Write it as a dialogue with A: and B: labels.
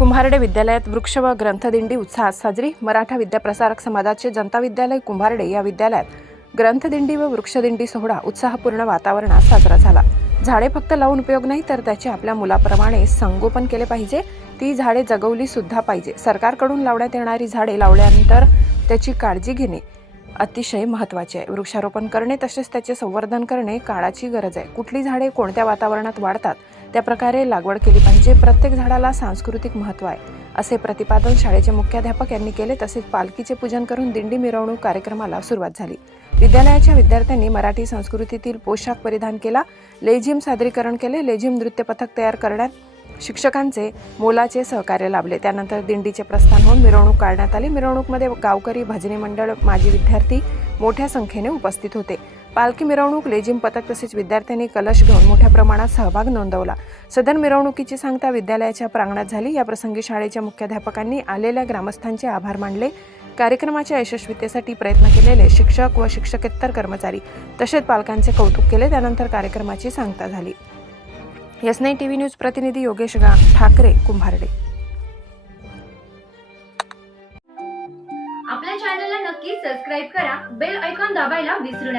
A: कुंभारडे विद्यालयात वृक्ष व ग्रंथदिंडी उत्साहात साजरी. मराठा विद्याप्रसारक समाजाचे जनता विद्यालय कुंभारडे या विद्यालयात ग्रंथदिंडी व वृक्षदिंडी सोहळा उत्साहपूर्ण वातावरणात साजरा झाला. झाडे फक्त लावून उपयोग नाही तर त्याचे आपल्या मुलाप्रमाणे संगोपन केले पाहिजे. ती झाडे जगवली सुद्धा पाहिजे. सरकारकडून लावण्यात येणारी झाडे लावल्यानंतर त्याची काळजी घेणे अतिशय महत्त्वाचे आहे. वृक्षारोपण करणे तसेच त्याचे संवर्धन करणे काळाची गरज आहे. कुठली झाडे कोणत्या वातावरणात वाढतात? त्या प्रकारे लागवड केली पाहिजे. प्रत्येक झाडाला सांस्कृतिक महत्त्व आहे असे प्रतिपादन शाळेचे मुख्याध्यापक यांनी केले. तसेच पालखीचे पूजन करून दिंडी मिरवणूक कार्यक्रमाला सुरुवात झाली. विद्यालयाच्या विद्यार्थ्यांनी मराठी संस्कृतीतील पोशाख परिधान केला. लेझिम सादरीकरण केले. लेझिम नृत्य पथक तयार करण्यात शिक्षकांचे मोलाचे सहकार्य लाभले. त्यानंतर दिंडीचे प्रस्थान होऊन मिरवणूक काढण्यात आली. मिरवणूकमध्ये गावकरी भजनी मंडळ माजी विद्यार्थी मोठ्या संख्येने उपस्थित होते. पालखी मिरवणूक लेझिम पथक तसेच विद्यार्थ्यांनी कलश घेऊन मोठ्या प्रमाणात सहभाग नोंदवला. सदर मिरवणुकीची सांगता विद्यालयाच्या प्रांगणात झाली. या प्रसंगी शाळेच्या मुख्याध्यापकांनी आलेल्या ग्रामस्थांचे आभार मानले. कार्यक्रमाच्या यशस्वीतेसाठी प्रयत्न केलेले शिक्षक व शिक्षकेतर कर्मचारी तसेच पालकांचे कौतुक केले. त्यानंतर कार्यक्रमाची सांगता झाली. S nine T V news प्रतिनिधी योगेश गा ठाकरे कुंभारडे.
B: आपल्या चॅनलला नक्की सबस्क्राईब करा. बेल ऐकॉन दाबायला विसरू नका.